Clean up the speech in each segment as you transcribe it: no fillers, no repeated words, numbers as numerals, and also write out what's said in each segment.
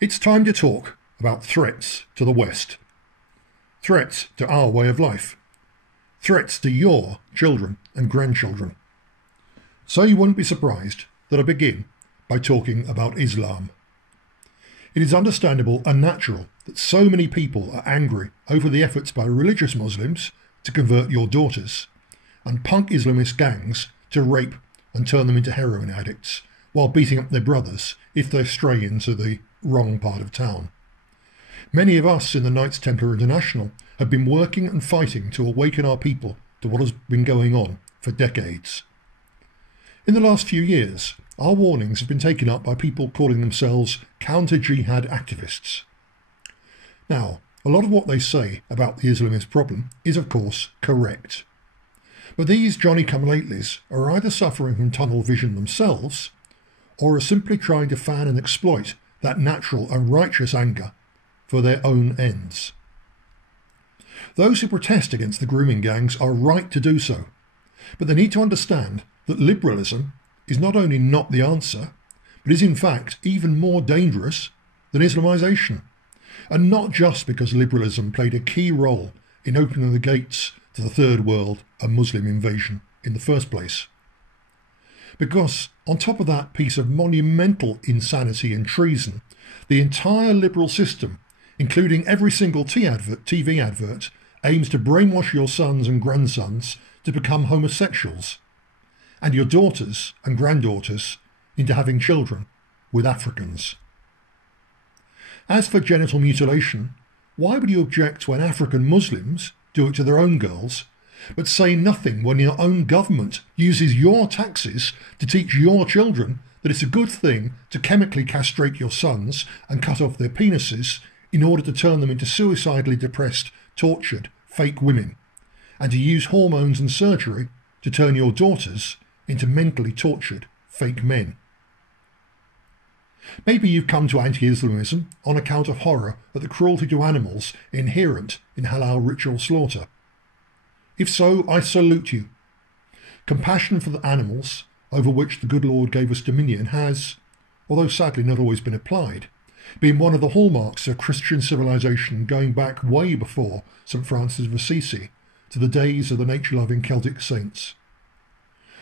It's time to talk about threats to the West. Threats to our way of life. Threats to your children and grandchildren. So you wouldn't be surprised that I begin by talking about Islam. It is understandable and natural that so many people are angry over the efforts by religious Muslims to convert your daughters, and punk Islamist gangs to rape and turn them into heroin addicts, while beating up their brothers if they stray into the wrong part of town. Many of us in the Knights Templar International have been working and fighting to awaken our people to what has been going on for decades. In the last few years, our warnings have been taken up by people calling themselves counter-jihad activists. Now, a lot of what they say about the Islamist problem is of course correct. But these Johnny-come-latelys are either suffering from tunnel vision themselves, or are simply trying to fan and exploit that natural and righteous anger for their own ends. Those who protest against the grooming gangs are right to do so, but they need to understand that liberalism is not only not the answer, but is in fact even more dangerous than Islamisation, and not just because liberalism played a key role in opening the gates to the Third World and Muslim invasion in the first place. Because on top of that piece of monumental insanity and treason, the entire liberal system, including every single TV advert, aims to brainwash your sons and grandsons to become homosexuals, and your daughters and granddaughters into having children with Africans. As for genital mutilation, why would you object when African Muslims do it to their own girls, but say nothing when your own government uses your taxes to teach your children that it's a good thing to chemically castrate your sons and cut off their penises in order to turn them into suicidally depressed, tortured, fake women, and to use hormones and surgery to turn your daughters into mentally tortured, fake men? Maybe you've come to anti-Islamism on account of horror at the cruelty to animals inherent in halal ritual slaughter. If so, I salute you. Compassion for the animals, over which the good Lord gave us dominion, has, although sadly not always been applied, been one of the hallmarks of Christian civilization going back way before St. Francis of Assisi to the days of the nature-loving Celtic saints.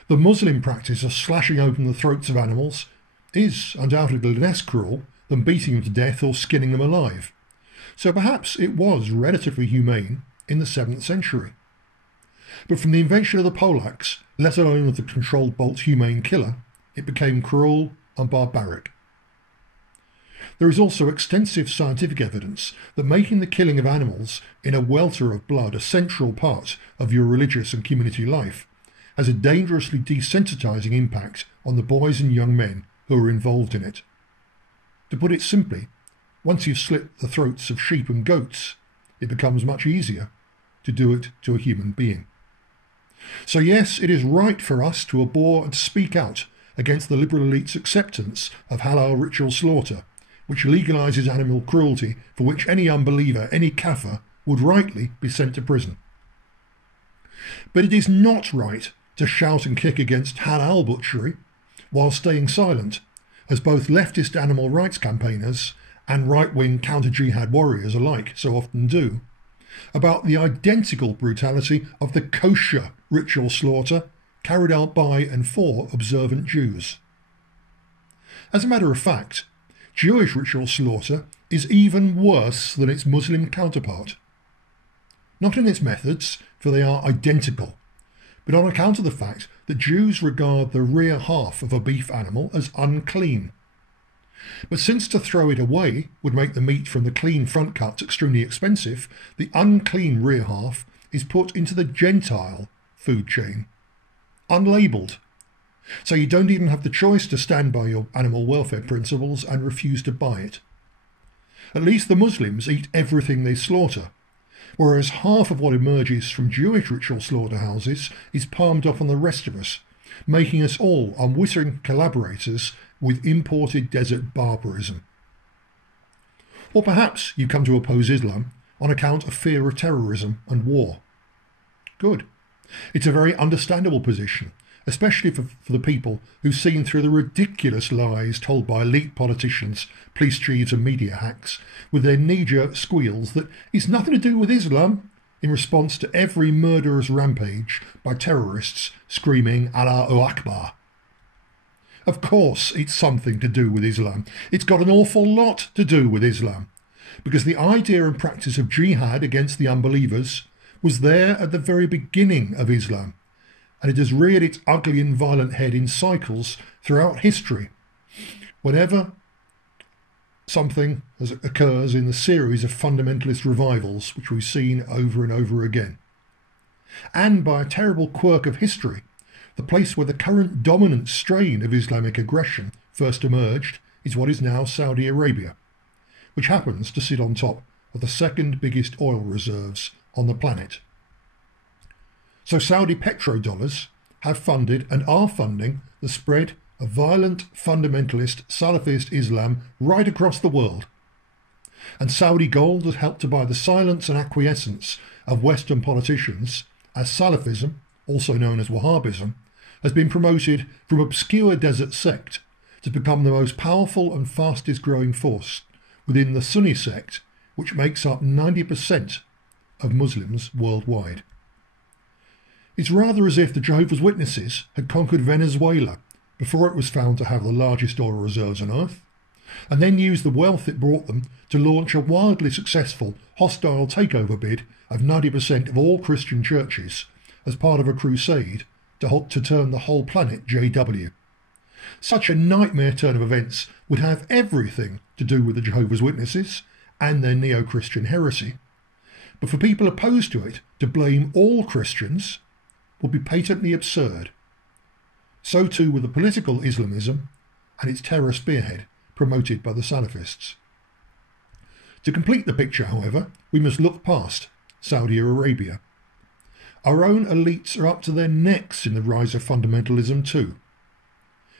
The Muslim practice of slashing open the throats of animals is undoubtedly less cruel than beating them to death or skinning them alive, so perhaps it was relatively humane in the 7th century. But from the invention of the Polacks, let alone of the controlled bolt humane killer, it became cruel and barbaric. There is also extensive scientific evidence that making the killing of animals in a welter of blood a central part of your religious and community life has a dangerously desensitising impact on the boys and young men who are involved in it. To put it simply, once you've slit the throats of sheep and goats, it becomes much easier to do it to a human being. So yes, it is right for us to abhor and speak out against the liberal elite's acceptance of halal ritual slaughter, which legalises animal cruelty for which any unbeliever, any kafir, would rightly be sent to prison. But it is not right to shout and kick against halal butchery while staying silent, as both leftist animal rights campaigners and right-wing counter-jihad warriors alike so often do, about the identical brutality of the kosher ritual slaughter carried out by and for observant Jews. As a matter of fact, Jewish ritual slaughter is even worse than its Muslim counterpart. Not in its methods, for they are identical, but on account of the fact that Jews regard the rear half of a beef animal as unclean. But since to throw it away would make the meat from the clean front cuts extremely expensive, the unclean rear half is put into the Gentile food chain, unlabelled. So you don't even have the choice to stand by your animal welfare principles and refuse to buy it. At least the Muslims eat everything they slaughter, whereas half of what emerges from Jewish ritual slaughterhouses is palmed off on the rest of us, making us all unwitting collaborators with imported desert barbarism. Or perhaps you come to oppose Islam on account of fear of terrorism and war. Good. It's a very understandable position, especially for the people who've seen through the ridiculous lies told by elite politicians, police chiefs and media hacks, with their knee-jerk squeals that it's nothing to do with Islam, in response to every murderous rampage by terrorists screaming Allahu Akbar. Of course it's something to do with Islam. It's got an awful lot to do with Islam, because the idea and practice of jihad against the unbelievers was there at the very beginning of Islam, and it has reared its ugly and violent head in cycles throughout history. Whenever something occurs in the series of fundamentalist revivals which we've seen over and over again. And by a terrible quirk of history, the place where the current dominant strain of Islamic aggression first emerged is what is now Saudi Arabia, which happens to sit on top of the second biggest oil reserves on the planet. So Saudi petrodollars have funded and are funding the spread of violent fundamentalist Salafist Islam right across the world. And Saudi gold has helped to buy the silence and acquiescence of Western politicians as Salafism, also known as Wahhabism, has been promoted from obscure desert sect to become the most powerful and fastest growing force within the Sunni sect, which makes up 90% of Muslims worldwide. It's rather as if the Jehovah's Witnesses had conquered Venezuela before it was found to have the largest oil reserves on earth, and then used the wealth it brought them to launch a wildly successful hostile takeover bid of 90% of all Christian churches as part of a crusade to turn the whole planet JW. Such a nightmare turn of events would have everything to do with the Jehovah's Witnesses and their neo-Christian heresy, but for people opposed to it to blame all Christians would be patently absurd. So too with the political Islamism and its terror spearhead promoted by the Salafists. To complete the picture, however, we must look past Saudi Arabia. Our own elites are up to their necks in the rise of fundamentalism too.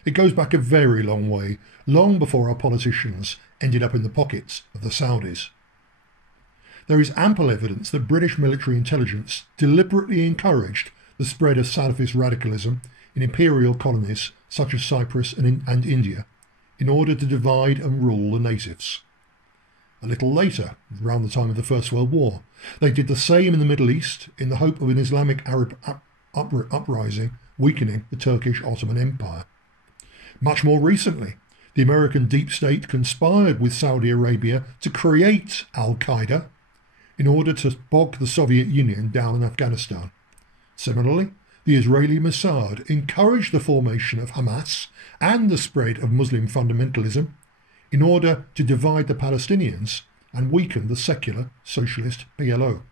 It goes back a very long way, long before our politicians ended up in the pockets of the Saudis. There is ample evidence that British military intelligence deliberately encouraged the spread of Salafist radicalism in imperial colonies such as Cyprus and India in order to divide and rule the natives. A little later, around the time of the First World War, they did the same in the Middle East in the hope of an Islamic Arab uprising weakening the Turkish Ottoman Empire. Much more recently, the American deep state conspired with Saudi Arabia to create Al-Qaeda in order to bog the Soviet Union down in Afghanistan. Similarly, the Israeli Mossad encouraged the formation of Hamas and the spread of Muslim fundamentalism in order to divide the Palestinians and weaken the secular socialist PLO.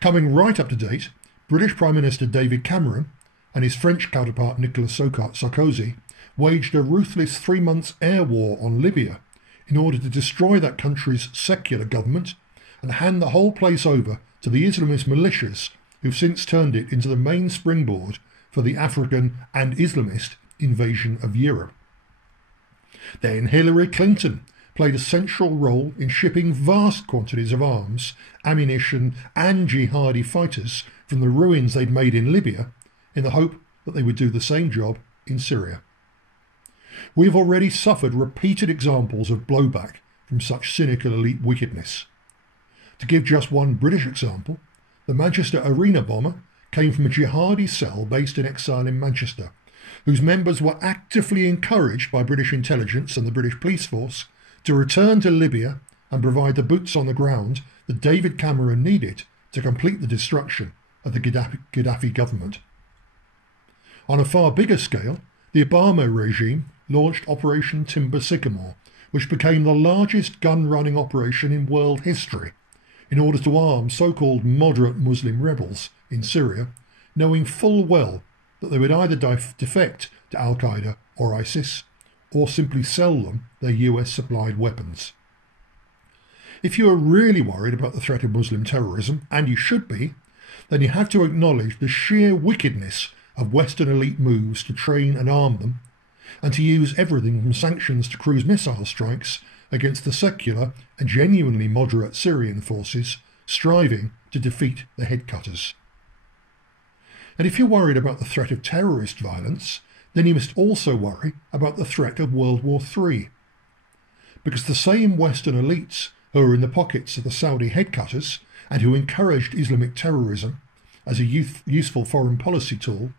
Coming right up to date, British Prime Minister David Cameron and his French counterpart Nicolas Sarkozy waged a ruthless 3-month air war on Libya in order to destroy that country's secular government and hand the whole place over to the Islamist militias who've since turned it into the main springboard for the African and Islamist invasion of Europe. Then Hillary Clinton played a central role in shipping vast quantities of arms, ammunition and jihadi fighters from the ruins they'd made in Libya in the hope that they would do the same job in Syria. We have already suffered repeated examples of blowback from such cynical elite wickedness. To give just one British example, the Manchester Arena bomber came from a jihadi cell based in exile in Manchester, whose members were actively encouraged by British intelligence and the British police force to return to Libya and provide the boots on the ground that David Cameron needed to complete the destruction of the Gaddafi government. On a far bigger scale, the Obama regime launched Operation Timber Sycamore, which became the largest gun-running operation in world history, in order to arm so-called moderate Muslim rebels in Syria, knowing full well that they would either defect to Al-Qaeda or ISIS, or simply sell them their US-supplied weapons. If you are really worried about the threat of Muslim terrorism, and you should be, then you have to acknowledge the sheer wickedness of Western elite moves to train and arm them, and to use everything from sanctions to cruise missile strikes against the secular and genuinely moderate Syrian forces striving to defeat the headcutters. And if you're worried about the threat of terrorist violence, then you must also worry about the threat of World War III. Because the same Western elites who are in the pockets of the Saudi headcutters and who encouraged Islamic terrorism as a useful foreign policy tool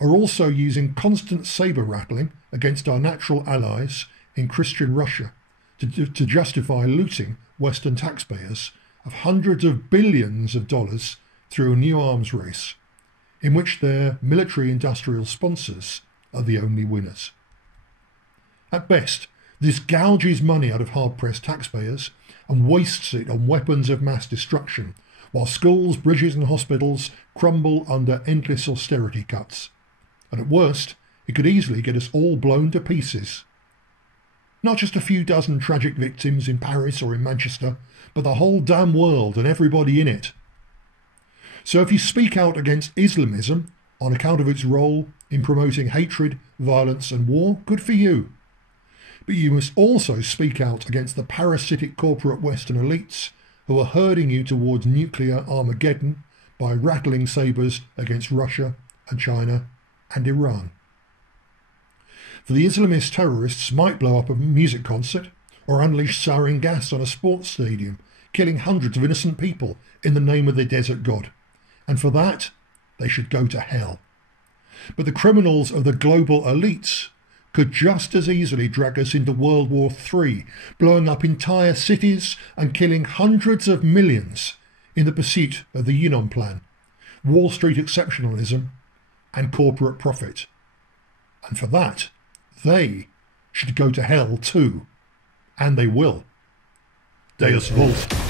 are also using constant sabre-rattling against our natural allies in Christian Russia to justify looting Western taxpayers of hundreds of billions of dollars through a new arms race, in which their military-industrial sponsors are the only winners. At best, this gouges money out of hard-pressed taxpayers and wastes it on weapons of mass destruction, while schools, bridges and hospitals crumble under endless austerity cuts. And at worst, it could easily get us all blown to pieces. Not just a few dozen tragic victims in Paris or in Manchester, but the whole damn world and everybody in it. So if you speak out against Islamism on account of its role in promoting hatred, violence and war, good for you. But you must also speak out against the parasitic corporate Western elites who are herding you towards nuclear Armageddon by rattling sabres against Russia and China and Iran. For the Islamist terrorists might blow up a music concert or unleash sarin gas on a sports stadium, killing hundreds of innocent people in the name of their desert god. And for that, they should go to hell. But the criminals of the global elites could just as easily drag us into World War III, blowing up entire cities and killing hundreds of millions in the pursuit of the Yinon Plan, Wall Street exceptionalism and corporate profit. And for that, they should go to hell too. And they will. Deus Vult.